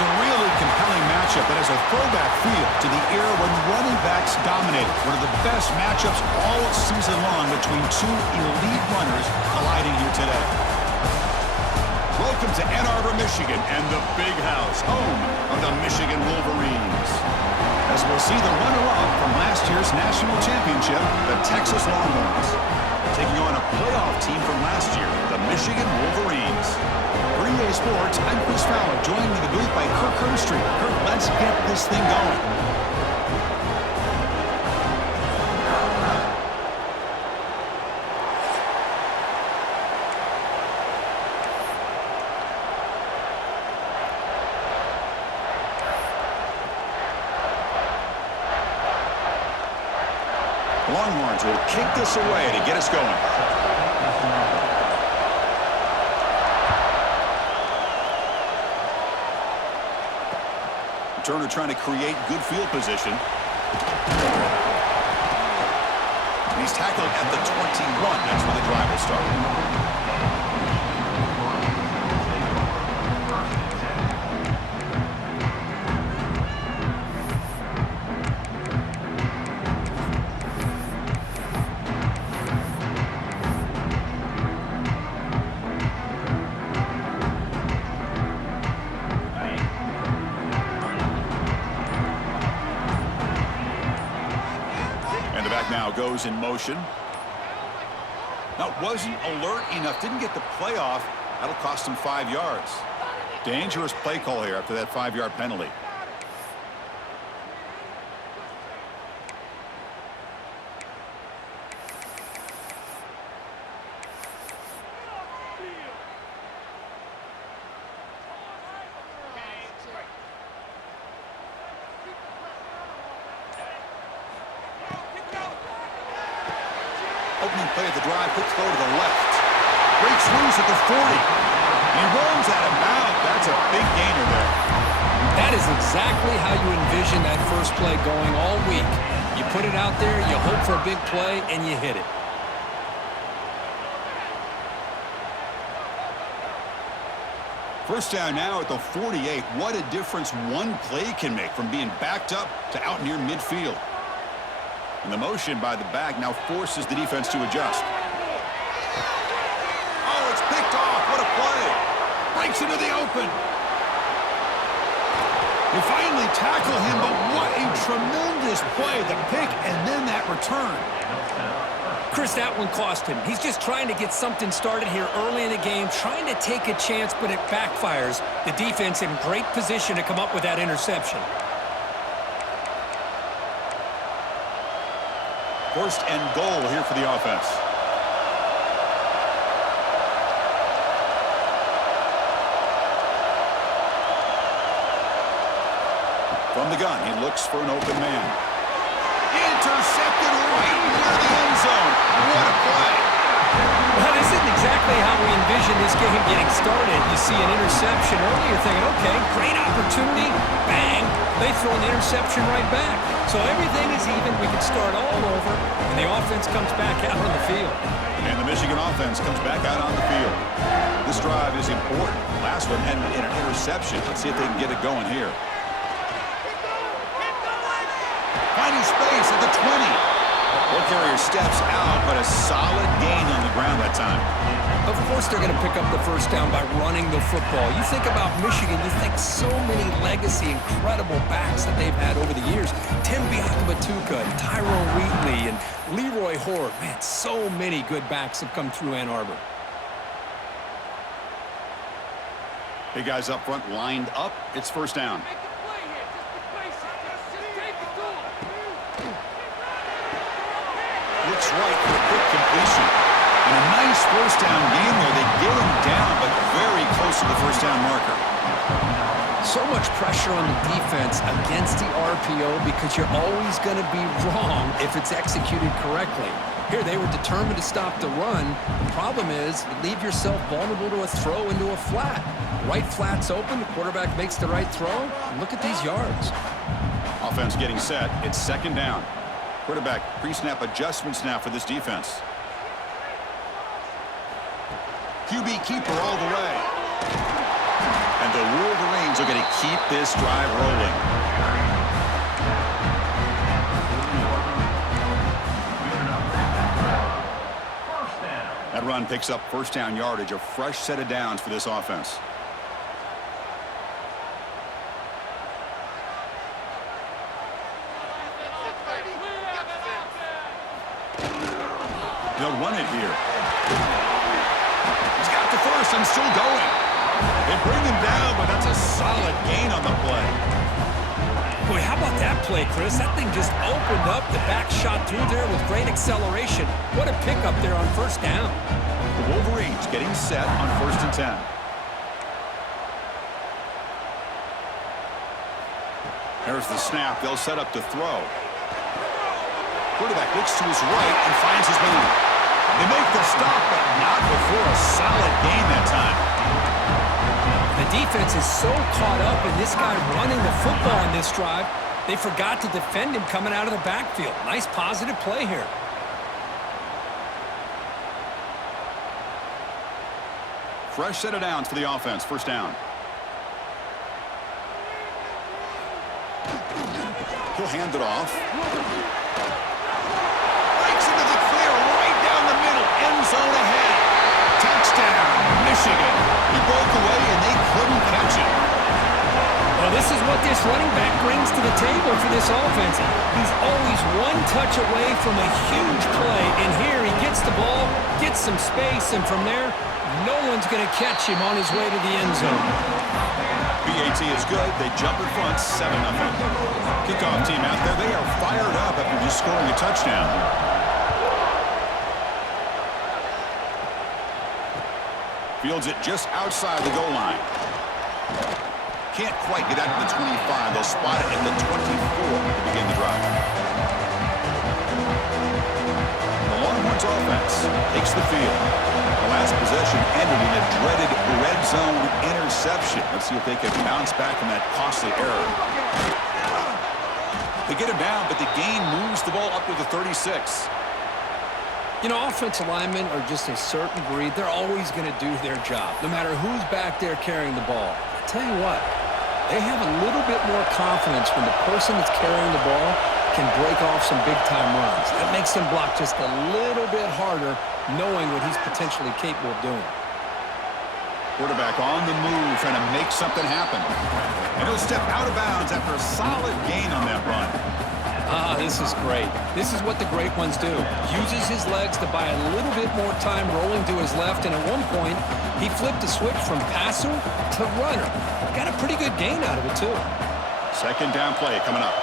It's a really compelling matchup that has a throwback feel to the era when running backs dominated. One of the best matchups all season long between two elite runners colliding here today. Welcome to Ann Arbor, Michigan, and the Big House, home of the Michigan Wolverines. As we'll see the runner-up from last year's national championship, the Texas Longhorns, taking on a playoff team from last year, the Michigan Wolverines. For EA Sports, I'm Chris Fowler, joined in the booth by Kirk Herbstreit. Kirk, let's get this thing going. Longhorns will kick this away to get us going. Turner trying to create good field position. He's tackled at the 21. That's where the drive will start. Now goes in motion. Now wasn't alert enough, didn't get the play off. That'll cost him 5 yards. Dangerous play call here after that 5-yard penalty. Opening play of the drive, quick throw to the left. Breaks loose at the 40. He runs out of bounds. That's a big gainer there. That is exactly how you envision that first play going all week. You put it out there, you hope for a big play, and you hit it. First down now at the 48. What a difference one play can make from being backed up to out near midfield. And the motion by the back now forces the defense to adjust. Oh, it's picked off. What a play. Breaks into the open. They finally tackle him, but what a tremendous play. The pick and then that return. Chris, that one cost him. He's just trying to get something started here early in the game, trying to take a chance, but it backfires. The defense in great position to come up with that interception. First and goal here for the offense. From the gun, he looks for an open man. Intercepted right near the end zone. What a play. Well, this isn't exactly how we envision this game getting started. You see an interception early, you're thinking, okay, great opportunity. Bang. They throw an interception right back. So everything is even. We can start all over, and the offense comes back out on the field. And the Michigan offense comes back out on the field. This drive is important. Last one ended in an interception. Let's see if they can get it going here. Finding space at the 20. Ball carrier steps out, but a solid gain on the ground that time. Of course they're going to pick up the first down by running the football. You think about Michigan, you think so many legacy, incredible backs that they've had over the years. Tim Biakabatuka and Tyrone Wheatley and Leroy Horde. Man, so many good backs have come through Ann Arbor. Hey, guys up front lined up. It's first down. Looks right for a quick completion. And a nice first down game there. They get him down, but very close to the first down marker. So much pressure on the defense against the RPO because you're always going to be wrong if it's executed correctly. Here, they were determined to stop the run. The problem is you leave yourself vulnerable to a throw into a flat. Right flat's open, the quarterback makes the right throw. Look at these yards. Offense getting set. It's second down. Quarterback pre-snap adjustments now for this defense. QB keeper all the way. And the Wolverines looking to keep this drive rolling. That run picks up first down yardage, a fresh set of downs for this offense. They'll run it here. He's got the first and still going. They bring him down, but that's a solid gain on the play. Boy, how about that play, Chris? That thing just opened up. The back shot through there with great acceleration. What a pickup there on first down. The Wolverines getting set on 1st and 10. There's the snap. They'll set up to throw. Quarterback looks to his right and finds his man. They make the stop, but not before a solid gain that time. The defense is so caught up in this guy running the football in this drive, they forgot to defend him coming out of the backfield. Nice positive play here. Fresh set of downs for the offense. First down. He'll hand it off. Breaks into the clear right down the middle. End zone ahead. Touchdown, Michigan. He broke away and they couldn't catch him. Well, this is what this running back brings to the table for this offense. He's always one touch away from a huge play. And here he gets the ball, gets some space, and from there, no one's going to catch him on his way to the end zone. PAT is good. They jump in front 7-0. Kickoff team out there. They are fired up after just scoring a touchdown. Fields it just outside the goal line. Can't quite get out to the 25. They'll spot it at the 24 to begin the drive. The Longhorns offense takes the field. The last possession ended in a dreaded red zone interception. Let's see if they can bounce back from that costly error. They get him down, but the gain moves the ball up to the 36. You know, offensive linemen are just a certain breed. They're always going to do their job, no matter who's back there carrying the ball. I tell you what, they have a little bit more confidence when the person that's carrying the ball can break off some big-time runs. That makes them block just a little bit harder, knowing what he's potentially capable of doing. Quarterback on the move, trying to make something happen. And he'll step out of bounds after a solid gain on that run. Ah, this is great. This is what the great ones do. Uses his legs to buy a little bit more time rolling to his left, and at one point, he flipped the switch from passer to runner. Got a pretty good gain out of it, too. Second down play coming up.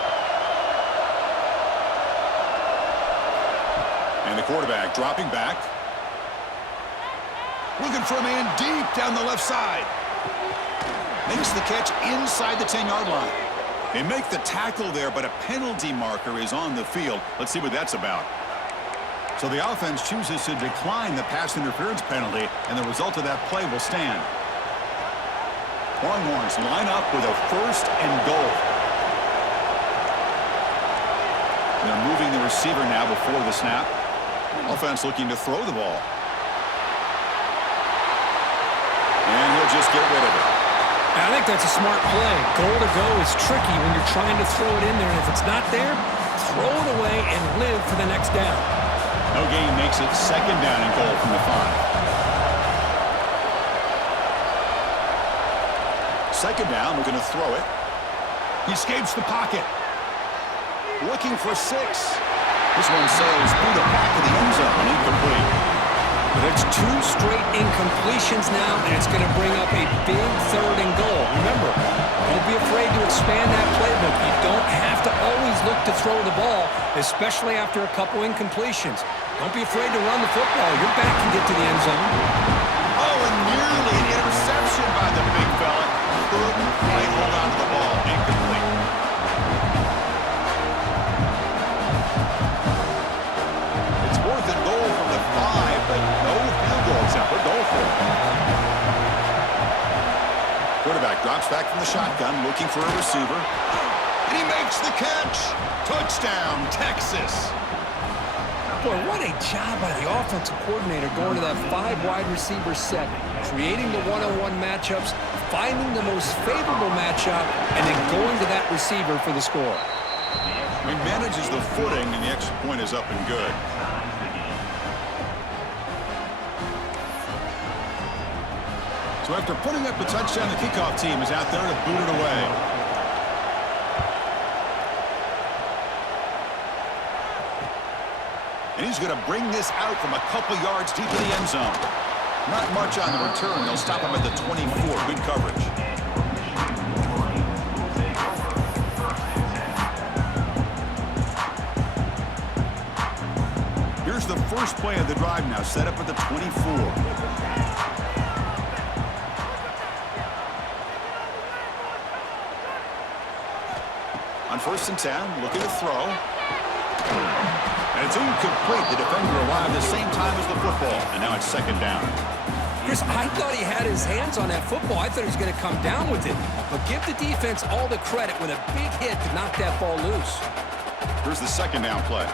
And the quarterback dropping back. Looking for a man deep down the left side. Makes the catch inside the 10-yard line. They make the tackle there, but a penalty marker is on the field. Let's see what that's about. So the offense chooses to decline the pass interference penalty, and the result of that play will stand. Longhorns line up with a 1st and goal. They're moving the receiver now before the snap. Offense looking to throw the ball. And he'll just get rid of it. I think that's a smart play. Goal to go is tricky when you're trying to throw it in there, and if it's not there, throw it away and live for the next down. No gain makes it 2nd down and goal from the 5. 2nd down, we're going to throw it. He escapes the pocket. Looking for 6. This one sails through the back of the end zone, incomplete. But it's 2 straight incompletions now, and it's going to bring up a big 3rd and goal. Remember, don't be afraid to expand that playbook. You don't have to always look to throw the ball, especially after a couple incompletions. Don't be afraid to run the football. Your back can get to the end zone. Oh, and nearly an interception by the big fella. Couldn't quite hold on to the ball. Incomplete. It's 4th and goal from the 5, but no field goal attempt. We'll go for it. Quarterback drops back from the shotgun, looking for a receiver. And he makes the catch. Touchdown, Texas. Boy, what a job by the offensive coordinator going to that 5 wide receiver set, creating the one-on-one matchups. Of finding the most favorable matchup and then going to that receiver for the score. He manages the footing, and the extra point is up and good. So after putting up a touchdown, the kickoff team is out there to boot it away. And he's going to bring this out from a couple yards deep in the end zone. Not much on the return. They'll stop him at the 24. Good coverage. Here's the first play of the drive now, set up at the 24. On 1st and 10, looking to throw. And it's incomplete. The defender arrived the same time as the football. And now it's 2nd down. Chris, I thought he had his hands on that football. I thought he was going to come down with it. But give the defense all the credit with a big hit to knock that ball loose. Here's the 2nd down play.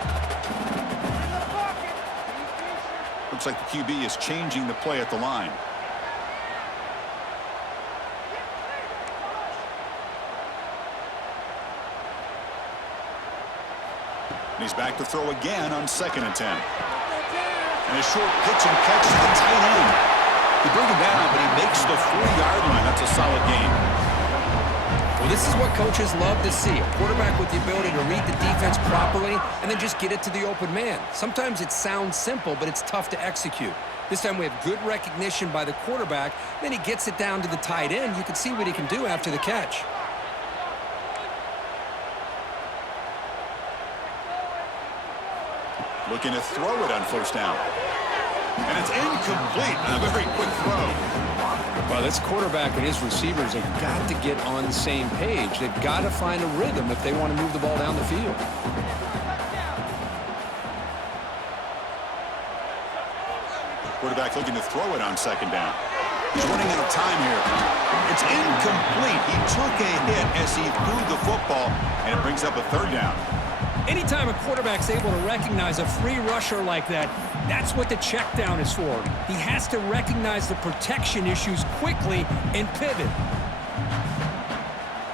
Looks like the QB is changing the play at the line. He's back to throw again on 2nd and 10. And a short pitch and catch to the tight end. They bring him down, but he makes the 4-yard line. That's a solid gain. Well, this is what coaches love to see. A quarterback with the ability to read the defense properly and then just get it to the open man. Sometimes it sounds simple, but it's tough to execute. This time we have good recognition by the quarterback. Then he gets it down to the tight end. You can see what he can do after the catch. Looking to throw it on 1st down. And it's incomplete. A very quick throw. Well, this quarterback and his receivers have got to get on the same page. They've got to find a rhythm if they want to move the ball down the field. Quarterback looking to throw it on 2nd down. He's running out of time here. It's incomplete. He took a hit as he threw the football, and it brings up a 3rd down. Anytime a quarterback's able to recognize a free rusher like that, that's what the check down is for. He has to recognize the protection issues quickly and pivot.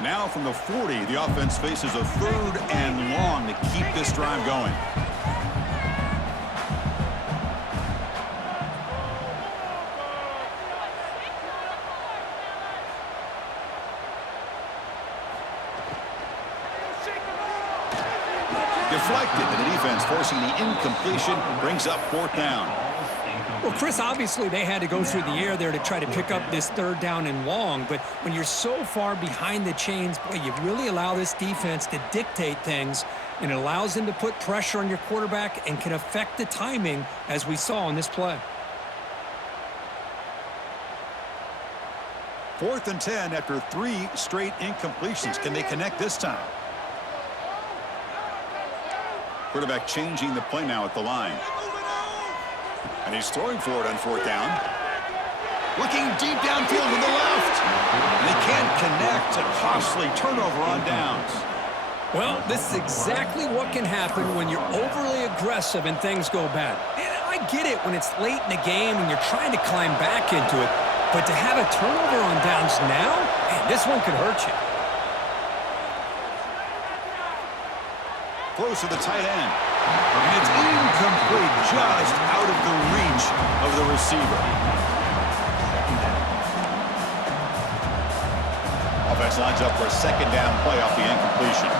Now from the 40, the offense faces a 3rd and long to keep this drive going. Deflected, and the defense forcing the incompletion brings up 4th down. Well, Chris, obviously they had to go through the air there to try to pick up this 3rd down and long, but when you're so far behind the chains, boy, you really allow this defense to dictate things, and it allows them to put pressure on your quarterback and can affect the timing, as we saw on this play. 4th and 10 after 3 straight incompletions. Can they connect this time? Quarterback changing the play now at the line. And he's throwing for it on 4th down. Looking deep downfield to the left. And they can't connect. A costly turnover on downs. Well, this is exactly what can happen when you're overly aggressive and things go bad. And I get it when it's late in the game and you're trying to climb back into it. But to have a turnover on downs now, man, this one could hurt you. Close to the tight end. And it's incomplete, just out of the reach of the receiver. Offense lines up for a 2nd down play off the incompletion.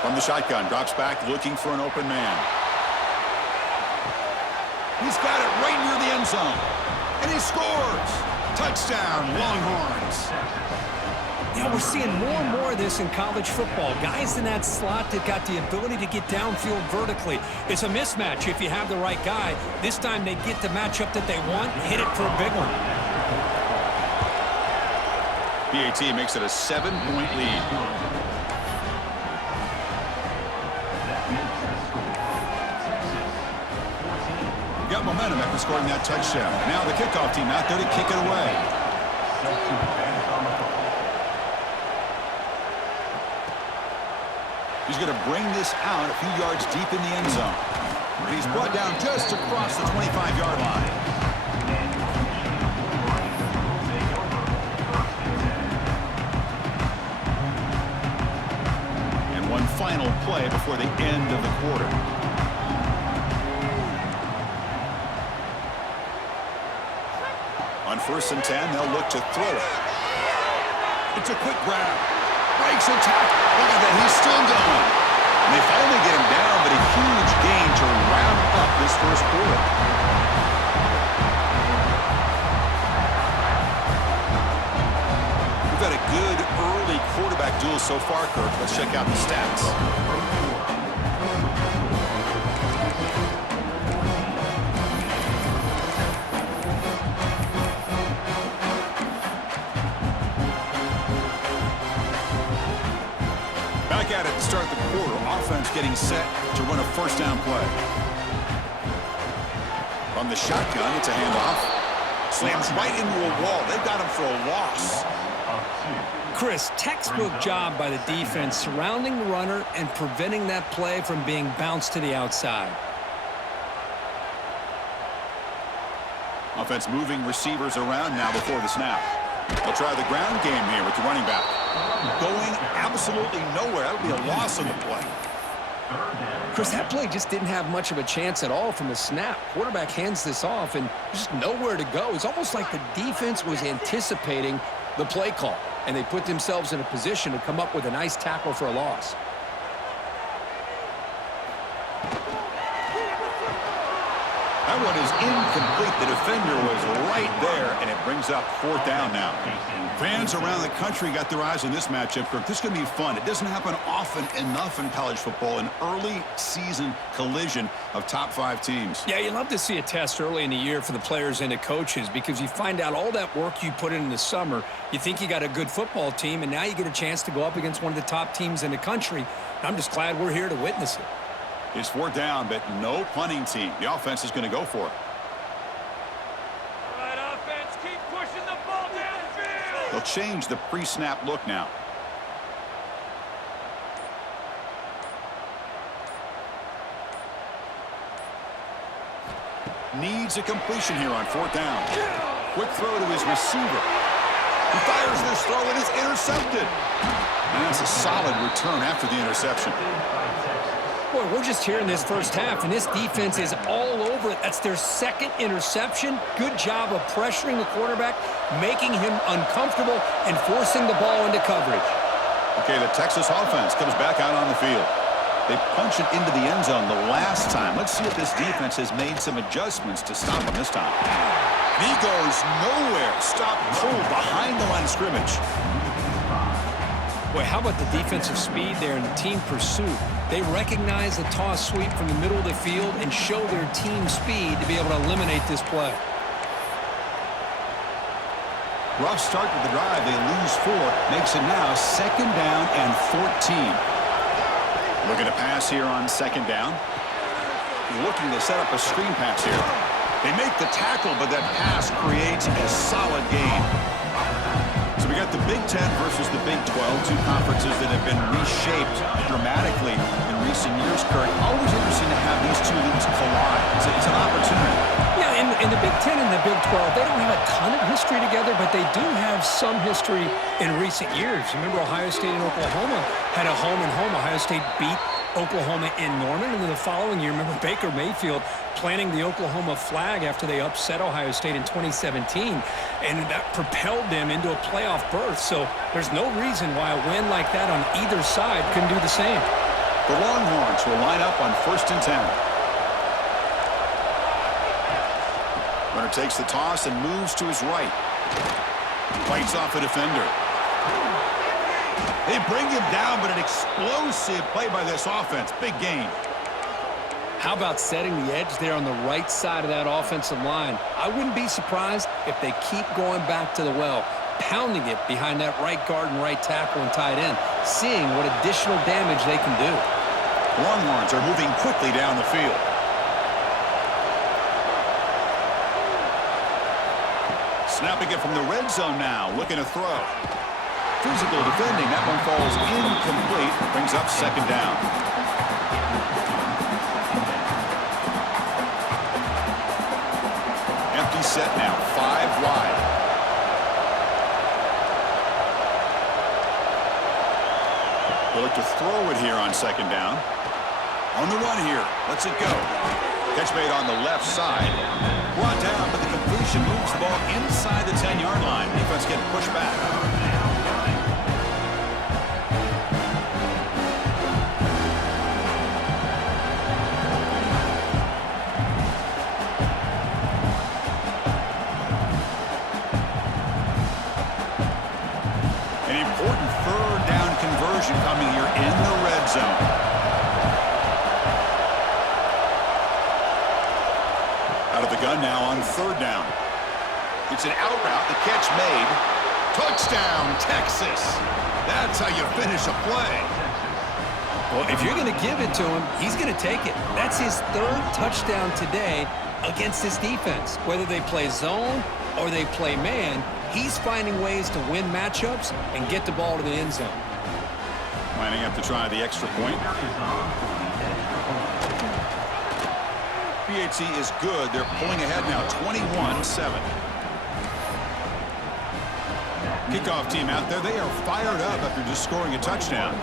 From the shotgun, drops back, looking for an open man. He's got it right near the end zone. And he scores. Touchdown, Longhorns. You know, we're seeing more and more of this in college football. Guys in that slot that got the ability to get downfield vertically. It's a mismatch if you have the right guy. This time they get the matchup that they want, hit it for a big one. PAT makes it a 7-point lead. Got momentum after scoring that touchdown. Now the kickoff team out there to kick it away. He's going to bring this out a few yards deep in the end zone. And he's brought down just across the 25-yard line. And one final play before the end of the quarter. On 1st and 10, they'll look to throw it. It's a quick grab. Breaks and tackle. Look at that. He's still going. And they finally get him down, but a huge gain to wrap up this first quarter. We've got a good early quarterback duel so far, Kirk. Let's check out the stats. At it to start the quarter. Offense getting set to run a first down play. From the shotgun, it's a handoff. Slams right into a wall. They've got him for a loss. Chris, textbook job by the defense surrounding the runner and preventing that play from being bounced to the outside. Offense moving receivers around now before the snap. They'll try the ground game here with the running back. Going absolutely nowhere. That would be a loss on the play. Chris, that play just didn't have much of a chance at all from the snap. Quarterback hands this off and just nowhere to go. It's almost like the defense was anticipating the play call, and they put themselves in a position to come up with a nice tackle for a loss. That one is incomplete. The defender was right there, and it brings up 4th down now. Fans around the country got their eyes on this matchup, Kirk. This is going to be fun. It doesn't happen often enough in college football, an early season collision of top 5 teams. Yeah, you love to see a test early in the year for the players and the coaches because you find out all that work you put in the summer. You think you got a good football team, and now you get a chance to go up against one of the top teams in the country. I'm just glad we're here to witness it. It's 4th down, but no punting team. The offense is going to go for it. All right, offense, keep pushing the ball downfield. They'll change the pre-snap look now. Needs a completion here on 4th down. Quick throw to his receiver. He fires this throw and it's intercepted. And that's a solid return after the interception. Boy, we're just here in this first half, and this defense is all over it. That's their 2nd interception. Good job of pressuring the quarterback, making him uncomfortable, and forcing the ball into coverage. Okay, the Texas offense comes back out on the field. They punch it into the end zone the last time. Let's see if this defense has made some adjustments to stop him this time. And he goes nowhere. Stop cold behind the line of scrimmage. Boy, how about the defensive speed there and the team pursuit? They recognize the toss sweep from the middle of the field and show their team speed to be able to eliminate this play. Rough start to the drive. They lose 4. Makes it now 2nd down and 14. Looking to pass here on 2nd down. Looking to set up a screen pass here. They make the tackle, but that pass creates a solid gain. So we got the Big Ten versus the Big 12, 2 conferences that have been reshaped dramatically in recent years, Kirk. Always interesting to have these 2 leagues collide. It's an opportunity. Yeah, in the Big Ten and the Big 12, they don't have a ton of history together, but they do have some history in recent years. Remember, Ohio State and Oklahoma had a home-and-home. Ohio State beat Oklahoma in Norman, and then the following year, remember Baker Mayfield planting the Oklahoma flag after they upset Ohio State in 2017, and that propelled them into a playoff berth. So there's no reason why a win like that on either side couldn't do the same. The Longhorns will line up on 1st and 10. Runner takes the toss and moves to his right. Fights off a defender. They bring him down, but an explosive play by this offense. Big gain. How about setting the edge there on the right side of that offensive line? I wouldn't be surprised if they keep going back to the well, pounding it behind that right guard and right tackle and tight end, seeing what additional damage they can do. Longhorns are moving quickly down the field. Snapping it from the red zone now, looking to throw. Physical defending. That one falls incomplete. Brings up second down. Empty set now. 5 wide. They'll look to throw it here on second down. On the run here. Lets it go. Catch made on the left side. Brought down, but the completion moves the ball inside the 10-yard line. Defense getting pushed back. An important third down conversion coming here in the red zone. Out of the gun now on third down. It's an out route. The catch made. Touchdown, Texas. That's how you finish a play. Well, if you're going to give it to him, he's going to take it. That's his third touchdown today against this defense. Whether they play zone or they play man, he's finding ways to win matchups and get the ball to the end zone. Lining up to try the extra point. PHC is good. They're pulling ahead now, 21-7. Kickoff team out there. They are fired up after just scoring a touchdown.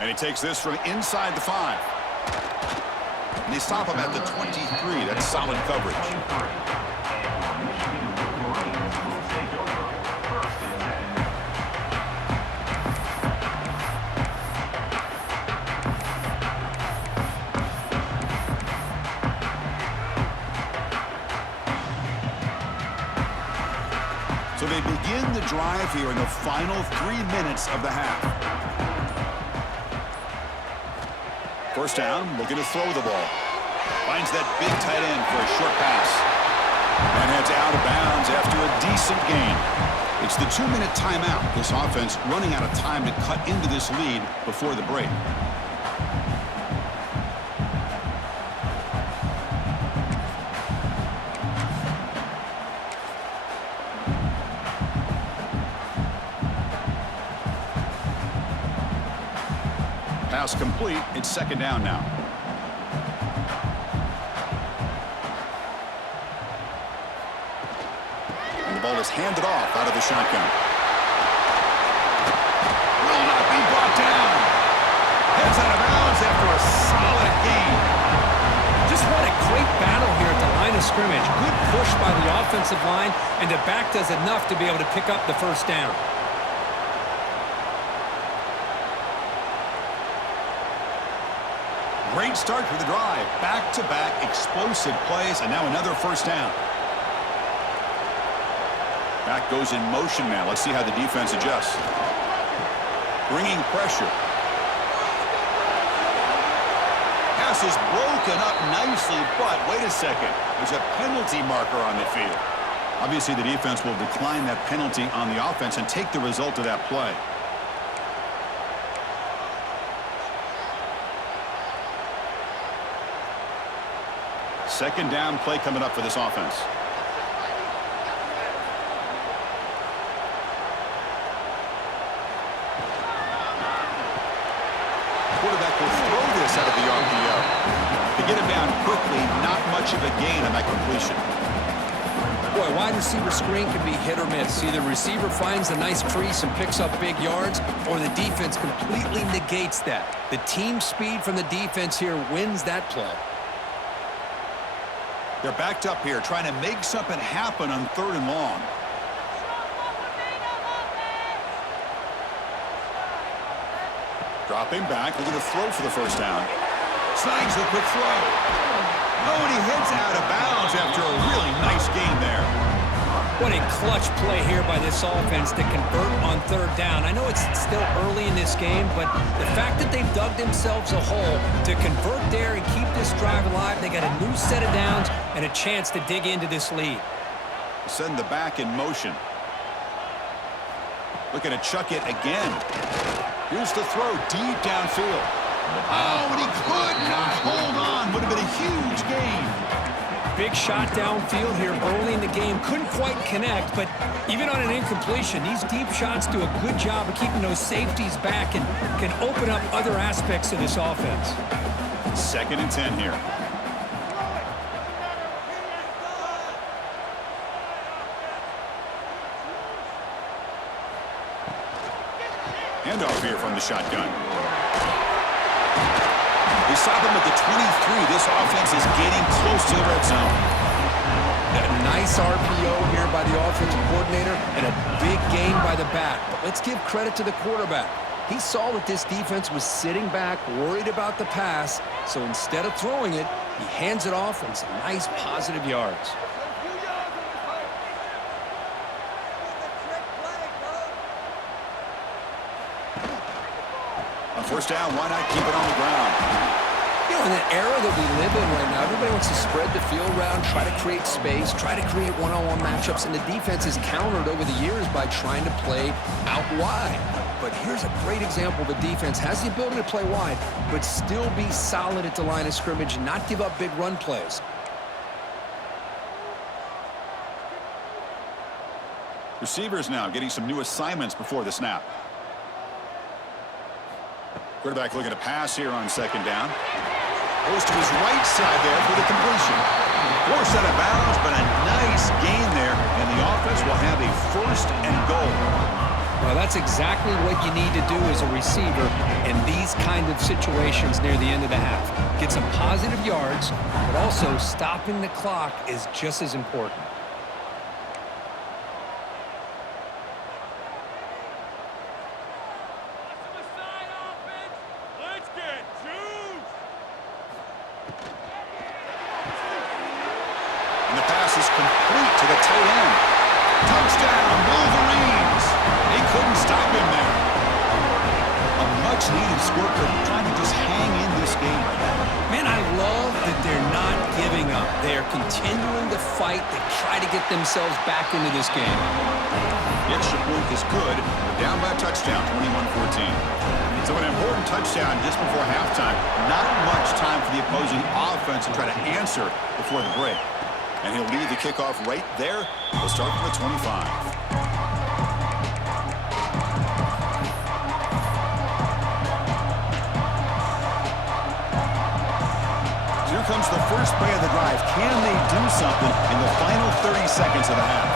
And he takes this from inside the 5. And they stop him at the 23. That's solid coverage. So they begin the drive here in the final 3 minutes of the half. First down, looking to throw the ball. Finds that big tight end for a short pass. And heads out of bounds after a decent gain. It's the 2-minute timeout. This offense running out of time to cut into this lead before the break. Pass complete. It's second down now. And the ball is handed off out of the shotgun. Will not be brought down. Heads out of bounds after a solid gain. Just what a great battle here at the line of scrimmage. Good push by the offensive line, and the back does enough to be able to pick up the first down. Great start for the drive. Back-to-back explosive plays, and now another first down. Back goes in motion now. Let's see how the defense adjusts. Bringing pressure. Pass is broken up nicely, but wait a second. There's a penalty marker on the field. Obviously, the defense will decline that penalty on the offense and take the result of that play. Second down play coming up for this offense. Quarterback will throw this out of the RPO. To get him down quickly, not much of a gain on that completion. Boy, wide receiver screen can be hit or miss. Either receiver finds a nice crease and picks up big yards, or the defense completely negates that. The team speed from the defense here wins that play. They're backed up here, trying to make something happen on third and long. Dropping back, looking to throw for the first down. Snags the quick throw. Oh, and he heads out of bounds after a really nice gain there. What a clutch play here by this offense to convert on third down. I know it's still early in this game, but the fact that they've dug themselves a hole to convert there and keep this drive alive, they got a new set of downs and a chance to dig into this lead. Send the back in motion. Looking to chuck it again. Here's the throw deep downfield. Oh, and he could not hold on. Would have been a huge gain. big shot downfield here early in the game. Couldn't quite connect, but even on an incompletion, these deep shots do a good job of keeping those safeties back and can open up other aspects of this offense. 2nd and 10 here. Handoff here from the shotgun. They stop him at the 23. This offense is getting close to the red zone. A nice RPO here by the offensive coordinator and a big gain by the back. But let's give credit to the quarterback. He saw that this defense was sitting back, worried about the pass, so instead of throwing it, he hands it off on some nice positive yards. On 1st down, why not keep it on the ground? You know, in the era that we live in right now, everybody wants to spread the field around, try to create space, try to create one-on-one matchups, and the defense is countered over the years by trying to play out wide. But here's a great example. The defense has the ability to play wide, but still be solid at the line of scrimmage and not give up big run plays. Receivers now getting some new assignments before the snap. Quarterback looking to pass here on 2nd down. Goes to his right side there for the completion. Forced out of bounds, but a nice gain there, and the offense will have a 1st and goal. Well, that's exactly what you need to do as a receiver in these kind of situations near the end of the half. Get some positive yards, but also stopping the clock is just as important. And the pass is complete to the tight end. Touchdown, Wolverines! They couldn't stop him there. A much-needed score, trying to just hang in this game right now. Man, I love that they're not giving up. They are continuing to fight. They try to get themselves back into this game. The extra point is good, but down by a touchdown, 21-14. So an important touchdown just before halftime. Not much time for the opposing offense to try to answer before the break. And he'll lead the kickoff right there. We'll start from the 25. Here comes the first play of the drive. Can they do something in the final 30 seconds of the half?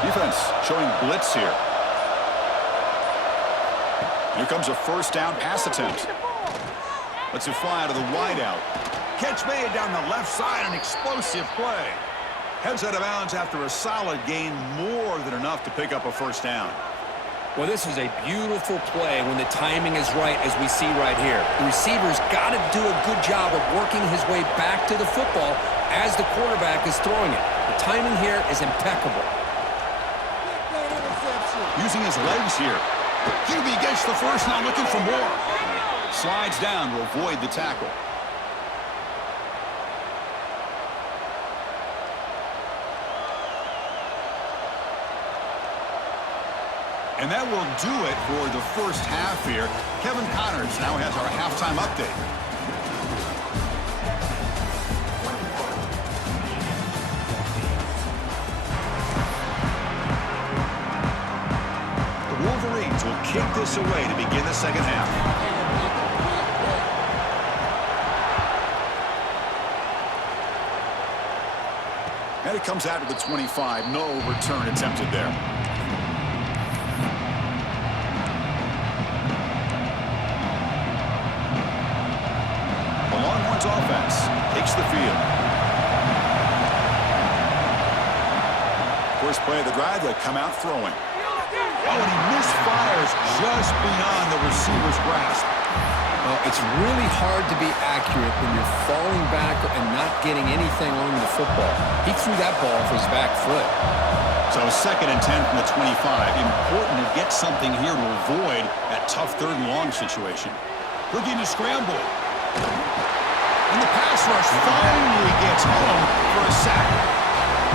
Defense showing blitz here. Here comes a 1st down pass attempt. Lets it fly out of the wideout. Catch made down the left side, an explosive play. Heads out of bounds after a solid gain, more than enough to pick up a 1st down. Well, this is a beautiful play when the timing is right, as we see right here. The receiver's got to do a good job of working his way back to the football as the quarterback is throwing it. The timing here is impeccable. Using his legs here. QB gets the first, now looking for more. Slides down to avoid the tackle. And that will do it for the first half here. Kevin Connors now has our halftime update. The Wolverines will kick this away to begin the 2nd half. And it comes out to the 25. No return attempted there. Offense takes the field. First play of the drive, they come out throwing. Oh, and he misfires just beyond the receiver's grasp. Well, it's really hard to be accurate when you're falling back and not getting anything on the football. He threw that ball off his back foot. So 2nd and 10 from the 25. Important to get something here to avoid that tough 3rd and long situation. Looking to scramble. And the pass rush finally gets home for a sack.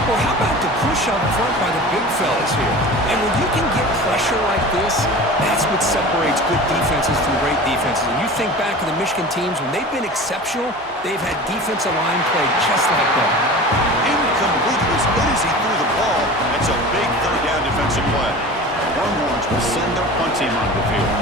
Well, how about the push up front by the big fellas here? And when you can get pressure like this, that's what separates good defenses from great defenses. And you think back to the Michigan teams, when they've been exceptional, they've had defensive line play just like that. Incomplete. It was good as he threw the ball. That's a big third down defensive play. Longhorns will send their punt team onto the field.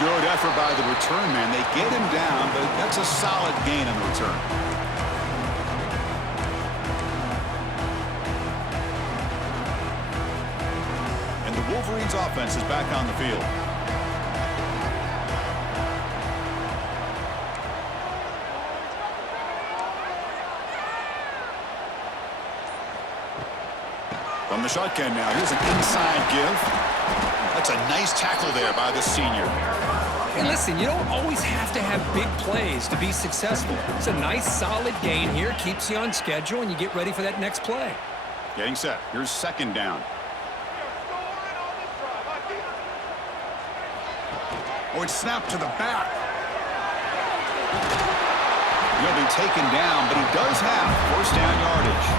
Good effort by the return man. They get him down, but that's a solid gain on the return. And the Wolverines offense is back on the field. From the shotgun now, here's an inside give. That's a nice tackle there by the senior. Hey, listen, you don't always have to have big plays to be successful. It's a nice, solid gain here. Keeps you on schedule, and you get ready for that next play. Getting set. Here's second down. Oh, it's snapped to the back. He'll be taken down, but he does have first down yardage.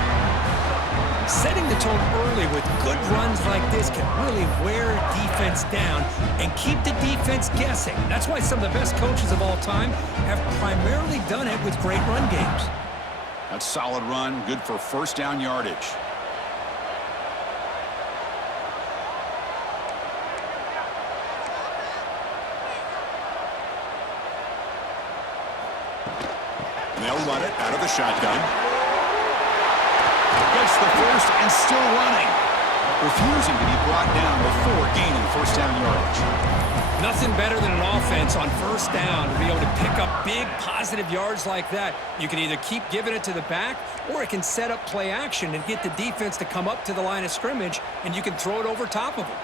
Setting the tone early with good runs like this can really wear defense down and keep the defense guessing. That's why some of the best coaches of all time have primarily done it with great run games. That's solid run, good for first down yardage. And they'll run it out of the shotgun. Gets the first and still running. Refusing to be brought down before gaining first down yardage. Nothing better than an offense on first down to be able to pick up big positive yards like that. You can either keep giving it to the back, or it can set up play action and get the defense to come up to the line of scrimmage, and you can throw it over top of them.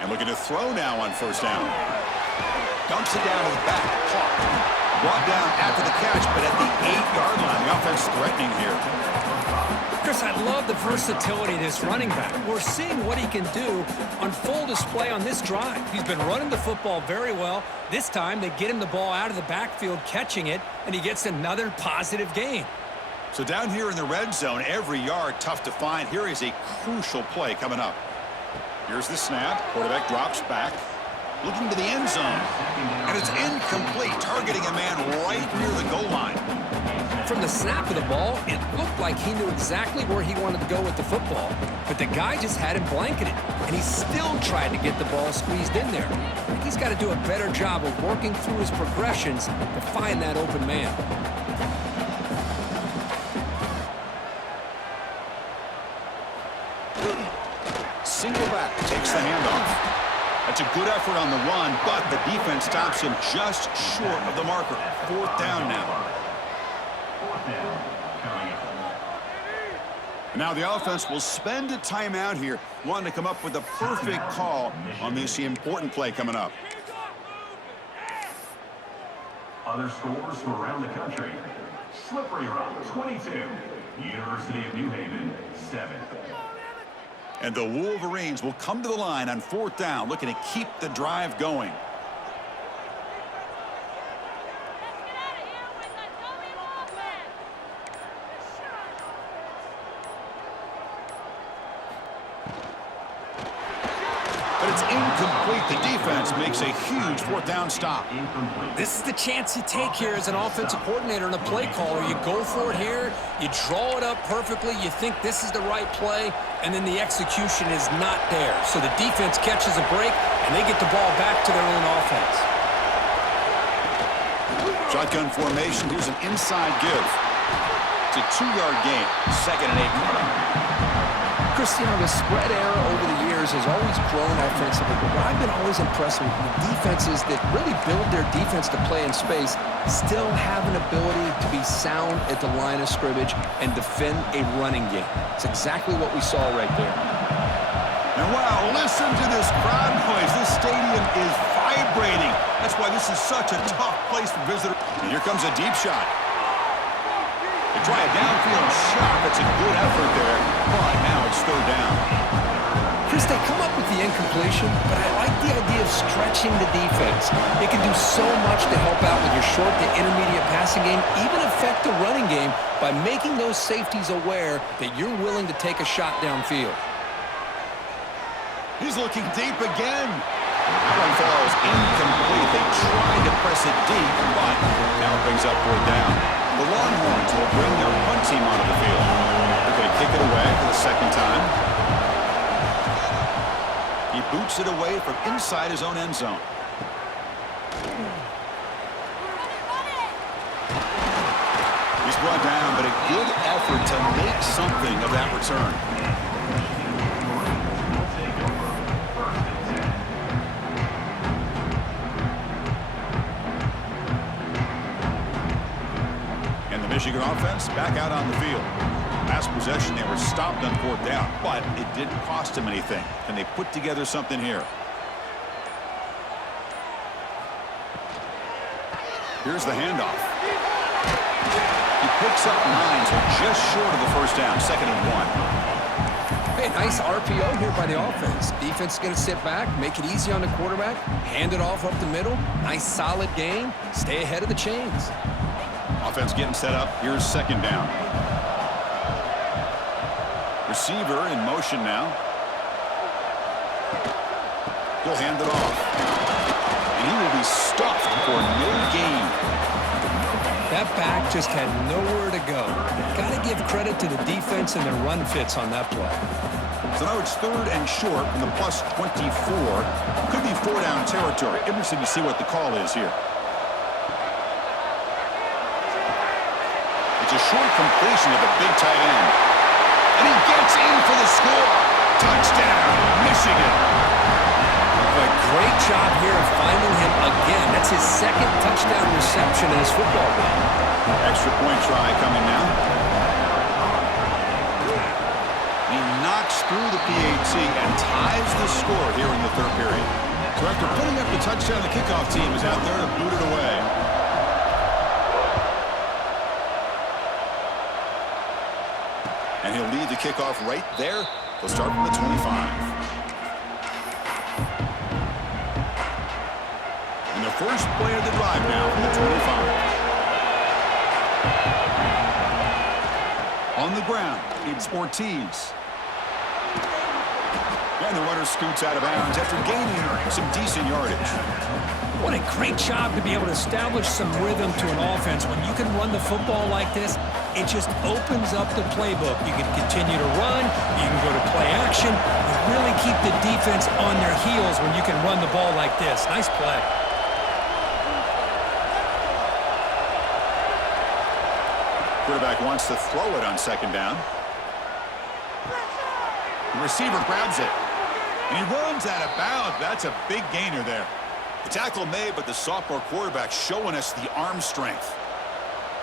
And looking to throw now on first down. Dumps it down to the back. Caught. Brought down after the catch, but at the 8-yard line. The offense threatening here. Chris, I love the versatility of this running back. We're seeing what he can do on full display on this drive. He's been running the football very well. This time, they get him the ball out of the backfield, catching it, and he gets another positive gain. So down here in the red zone, every yard tough to find. Here is a crucial play coming up. Here's the snap. Quarterback drops back. Looking to the end zone. And it's incomplete. Targeting a man right near the goal line. From the snap of the ball, it looked like he knew exactly where he wanted to go with the football. But the guy just had him blanketed. And he still tried to get the ball squeezed in there. I think he's got to do a better job of working through his progressions to find that open man. Single back takes the handoff. That's a good effort on the run, but the defense stops him just short of the marker. Fourth down now. Now the offense will spend a timeout here, wanting to come up with the perfect call on this important play coming up. Other scores from around the country. Slippery Rock, 22. University of New Haven, 7. And the Wolverines will come to the line on fourth down, looking to keep the drive going. But it's incomplete. The defense makes a huge fourth down stop. This is the chance you take here as an offensive coordinator and a play caller. You go for it here, you draw it up perfectly, you think this is the right play, and then the execution is not there. So the defense catches a break, and they get the ball back to their own offense. Shotgun formation. Here's an inside give. It's a 2-yard gain. 2nd and 8 coming up. Cristiano, the spread era over the years has always grown offensively, but what I've been always impressed with the defenses that really build their defense to play in space still have an ability to be sound at the line of scrimmage and defend a running game. It's exactly what we saw right there. And wow, listen to this crowd noise. This stadium is vibrating. That's why this is such a tough place for visitors. And here comes a deep shot. They try a downfield shot. That's a good effort there, but now it's third down. Chris, they come up with the incompletion, but I like the idea of stretching the defense. It can do so much to help out with your short to intermediate passing game, even affect the running game by making those safeties aware that you're willing to take a shot downfield. He's looking deep again. That one falls incomplete. They tried to press it deep, but now it brings up fourth down. The Longhorns will bring their punt team onto the field. They're going to kick it away for the second time. He boots it away from inside his own end zone. He's brought down, but a good effort to make something of that return. And the Michigan offense back out on the field. Last possession, they were stopped on fourth down, but it didn't cost them anything. Can they put together something here? Here's the handoff. He picks up 9, so just short of the first down, 2nd and 1. Hey, nice RPO here by the offense. Defense is going to sit back, make it easy on the quarterback, hand it off up the middle. Nice solid game. Stay ahead of the chains. Offense getting set up. Here's 2nd down. Receiver in motion now. He'll hand it off. And he will be stuffed for no gain. That back just had nowhere to go. Got to give credit to the defense and their run fits on that play. So now it's 3rd and short from the plus 24. Could be 4-down territory. Interesting to see what the call is here. It's a short completion of the big tight end. And he gets in for the score. Touchdown, Michigan. A great job here of finding him again. That's his 2nd touchdown reception in his football game. Extra point try coming now. He knocks through the PAT and ties the score here in the 3rd period. So after putting up the touchdown, the kickoff team is out there to boot it away. And he'll lead the kickoff right there. He'll start from the 25. And the first play of the drive now from the 25. On the ground, it's Ortiz. And the runner scoots out of bounds after gaining some decent yardage. What a great job to be able to establish some rhythm to an offense. When you can run the football like this, it just opens up the playbook. You can continue to run. You can go to play action. You really keep the defense on their heels when you can run the ball like this. Nice play. Quarterback wants to throw it on 2nd down. The receiver grabs it. And he runs out of bounds. That's a big gainer there. The tackle made, but the sophomore quarterback showing us the arm strength.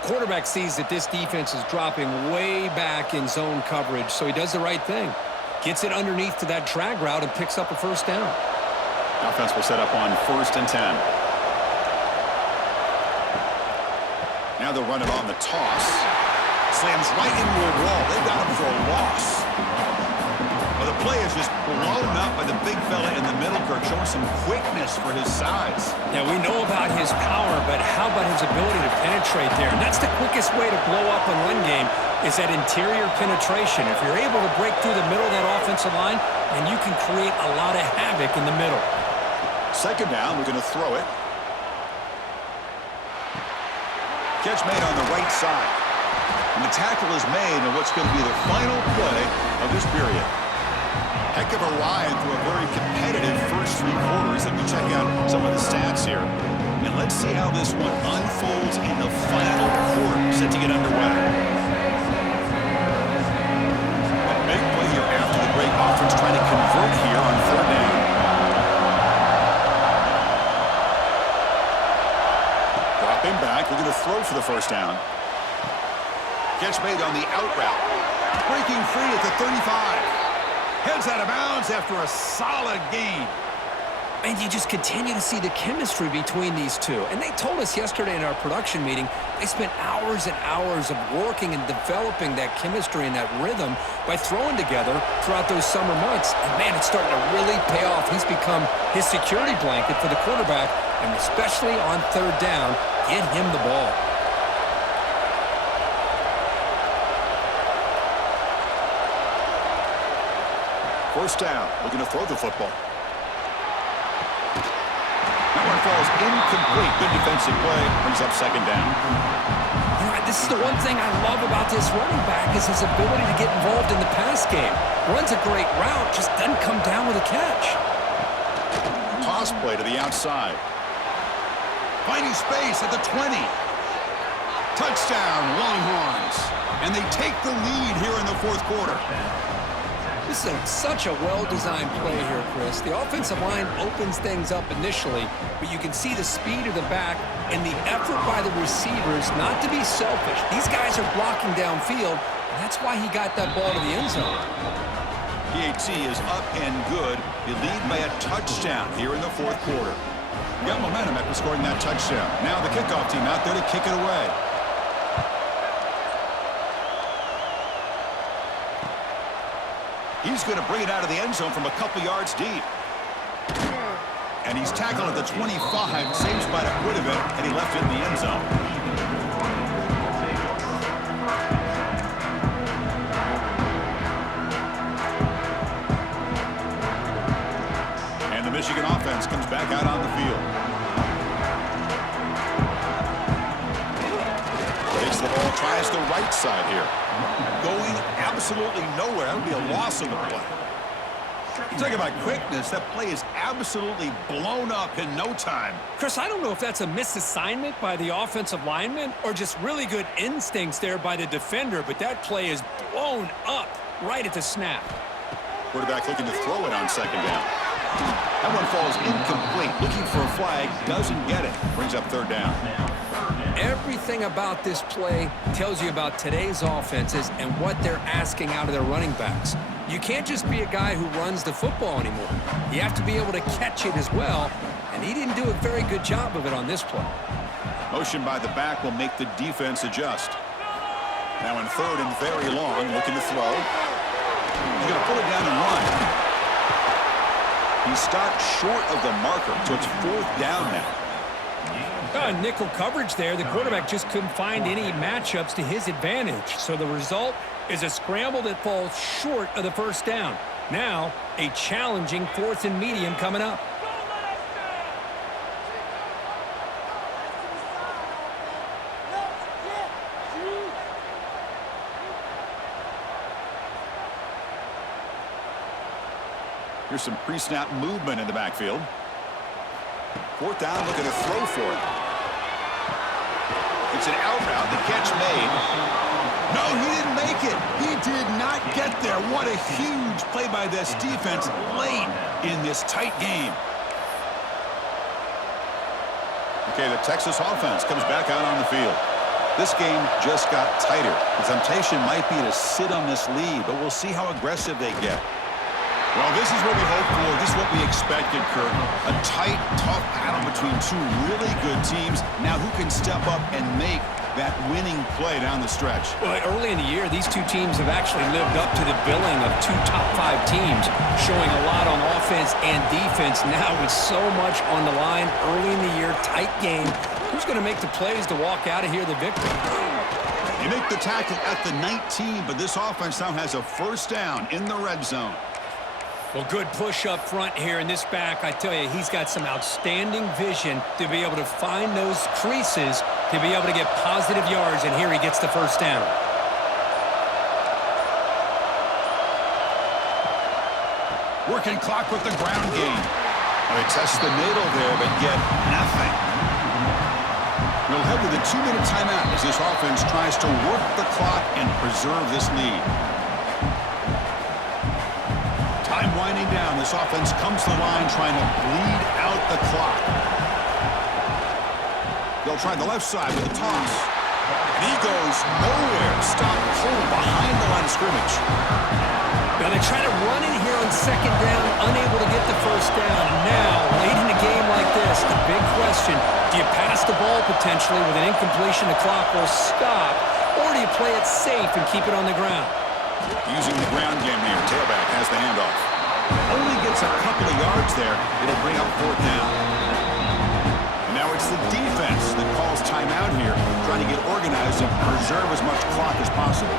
Quarterback sees that this defense is dropping way back in zone coverage, so he does the right thing. Gets it underneath to that drag route and picks up a first down. Offense will set up on 1st and 10. Now they'll run it on the toss. Slams right into a wall. They got him for a loss. Well, the play is just blown up by the big fella in the middle, Kirk, showing some quickness for his size. Yeah, we know about his power, but how about his ability to penetrate there? And that's the quickest way to blow up a run game is that interior penetration. If you're able to break through the middle of that offensive line, then you can create a lot of havoc in the middle. 2nd down, we're going to throw it. Catch made on the right side. And the tackle is made on what's going to be the final play of this period. Heck of a ride through a very competitive first 3 quarters. Let me check out some of the stats here. And let's see how this one unfolds in the final quarter, set to get underway. A big play here after the break. Offense trying to convert here on 3rd down. Dropping back. We're going to throw for the first down. Catch made on the out route. Breaking free at the 35. Heads out of bounds after a solid gain. And you just continue to see the chemistry between these two. And they told us yesterday in our production meeting, they spent hours and hours of working and developing that chemistry and that rhythm by throwing together throughout those summer months. And, man, it's starting to really pay off. He's become his security blanket for the quarterback, and especially on third down, get him the ball. First down, looking to throw the football. That one falls incomplete. Good defensive play. Brings up second down. You know, this is the one thing I love about this running back is his ability to get involved in the pass game. Runs a great route, just doesn't come down with a catch. Toss play to the outside. Finding space at the 20. Touchdown, Longhorns. And they take the lead here in the fourth quarter. This is such a well-designed play here, Chris. The offensive line opens things up initially, but you can see the speed of the back and the effort by the receivers not to be selfish. These guys are blocking downfield, and that's why he got that ball to the end zone. PAT is up and good. They lead by a touchdown here in the fourth quarter. Got momentum after scoring that touchdown. Now the kickoff team out there to kick it away. He's going to bring it out of the end zone from a couple yards deep. And he's tackled at the 25. Same spot it would have been, and he left it in the end zone. And the Michigan offense comes back out on the field. Takes the ball, tries the right side here. Going absolutely nowhere. That would be a loss of the play. You talk about quickness. That play is absolutely blown up in no time. Chris, I don't know if that's a misassignment by the offensive lineman or just really good instincts there by the defender, but that play is blown up right at the snap. Quarterback looking to throw it on second down. That one falls incomplete. Looking for a flag. Doesn't get it. Brings up third down. Everything about this play tells you about today's offenses and what they're asking out of their running backs. You can't just be a guy who runs the football anymore. You have to be able to catch it as well, and he didn't do a very good job of it on this play. Motion by the back will make the defense adjust. Now in third and very long, looking to throw. He's going to pull it down and run. He stopped short of the marker, so it's fourth down now. Nickel coverage there. The quarterback just couldn't find any matchups to his advantage. So the result is a scramble that falls short of the first down. Now, a challenging fourth and medium coming up. Here's some pre-snap movement in the backfield. Fourth down, looking to throw for it. It's an out route, the catch made. No, he didn't make it. He did not get there. What a huge play by this defense late in this tight game. Okay, the Texas offense comes back out on the field. This game just got tighter. The temptation might be to sit on this lead, but we'll see how aggressive they get. Well, this is what we hoped for. This is what we expected, Kurt. A tight, tough battle between two really good teams. Now, who can step up and make that winning play down the stretch? Well, early in the year, these two teams have actually lived up to the billing of two top-5 teams, showing a lot on offense and defense. Now, with so much on the line early in the year, tight game, who's going to make the plays to walk out of here the victor? You make the tackle at the 19, but this offense now has a first down in the red zone. Well, good push up front here in this back. I tell you, he's got some outstanding vision to be able to find those creases, to be able to get positive yards, and here he gets the first down. Working clock with the ground game. They test the middle there, but get nothing. We'll head to the 2-minute timeout as this offense tries to work the clock and preserve this lead. Time winding down. This offense comes to the line trying to bleed out the clock. They'll try the left side with a toss. And he goes nowhere. Stop cold behind the line of scrimmage. Now they try to run in here on second down, unable to get the first down. And now, late the ball potentially with an incompletion. The clock will stop. Or do you play it safe and keep it on the ground? Using the ground game here. Tailback has the handoff. Only gets a couple of yards there. It'll bring up 4th down. And now it's the defense that calls timeout here, trying to get organized and preserve as much clock as possible.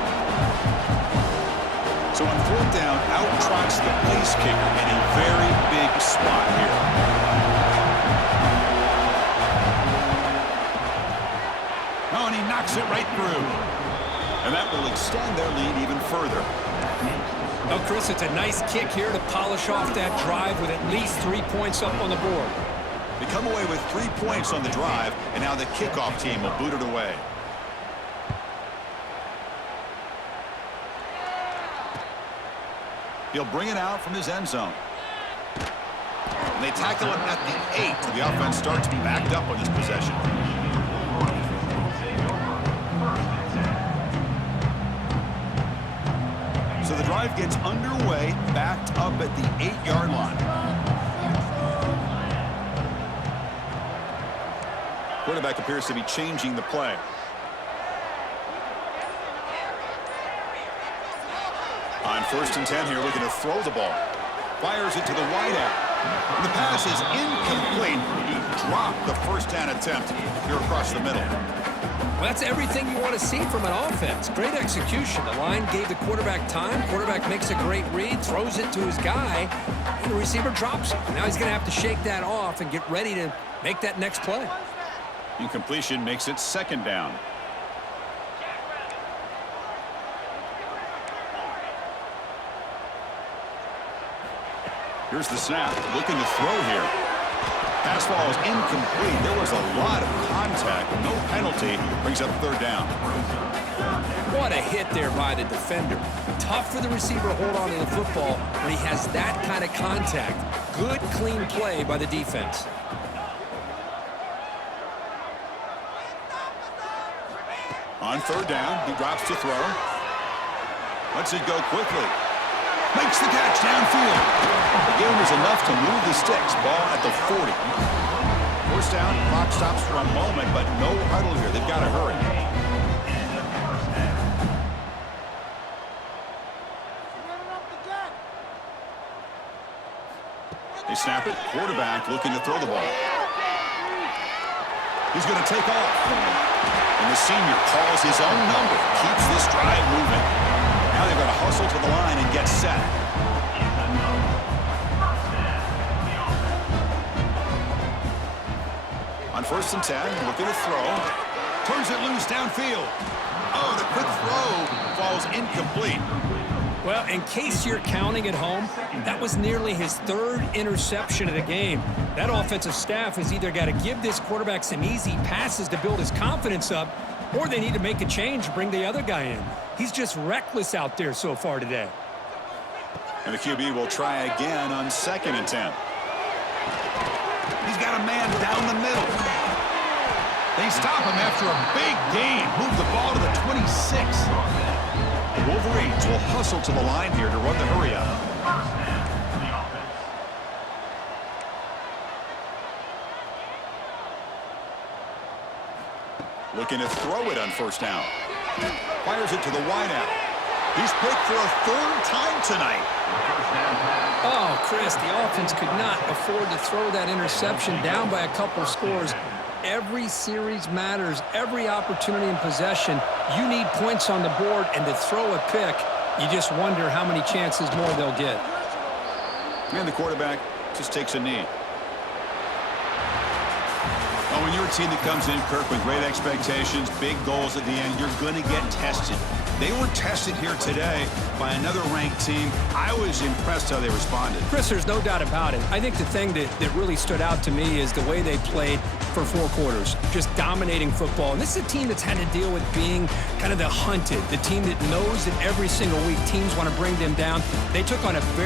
So on 4th down, out trots the place kicker in a very big spot here. Oh, and he knocks it right through. And that will extend their lead even further. Well, Chris, it's a nice kick here to polish off that drive with at least 3 points up on the board. They come away with 3 points on the drive, and now the kickoff team will boot it away. He'll bring it out from his end zone. And they tackle it at the 8, so the offense starts backed up on this possession. So the drive gets underway, backed up at the 8-yard line. Quarterback appears to be changing the play. On 1st and 10 here, looking to throw the ball. Fires it to the wideout. The pass is incomplete. He dropped the 1st down attempt here across the middle. Well, that's everything you want to see from an offense. Great execution. The line gave the quarterback time. Quarterback makes a great read, throws it to his guy, and the receiver drops it. Now he's going to have to shake that off and get ready to make that next play. Incompletion makes it 2nd down. Here's the snap, looking to throw here. Pass ball is incomplete. There was a lot of contact. No penalty. Brings up 3rd down. What a hit there by the defender. Tough for the receiver to hold on to the football when he has that kind of contact. Good, clean play by the defense. On 3rd down, he drops to throw. Lets it go quickly. Makes the catch downfield. The gain was enough to move the sticks. Ball at the 40. 1st down, clock stops for a moment, but no huddle here. They've got to hurry. They snap it. Quarterback looking to throw the ball. He's going to take off. And the senior calls his own number. Keeps this drive moving. Now they've got to hustle to the line and get set. On 1st and 10, looking to throw. Turns it loose downfield. Oh, the quick throw falls incomplete. Well, in case you're counting at home, that was nearly his 3rd interception of the game. That offensive staff has either got to give this quarterback some easy passes to build his confidence up, or they need to make a change and bring the other guy in. He's just reckless out there so far today. And the QB will try again on 2nd and 10. He's got a man down the middle. They stop him after a big gain. Move the ball to the 26. The Wolverines will hustle to the line here to run the hurry up. Looking to throw it on 1st down. Fires it to the wideout. He's picked for a 3rd time tonight. Oh, Chris, the offense could not afford to throw that interception down by a couple scores. Every series matters. Every opportunity in possession, you need points on the board, and to throw a pick, you just wonder how many chances more they'll get. And the quarterback just takes a knee. Oh, when you're a team that comes in, Kirk, with great expectations, big goals at the end, you're going to get tested. They were tested here today by another ranked team. I was impressed how they responded. Chris, there's no doubt about it. I think the thing that really stood out to me is the way they played for 4 quarters, just dominating football. And this is a team that's had to deal with being kind of the hunted, the team that knows that every single week teams want to bring them down. They took on a very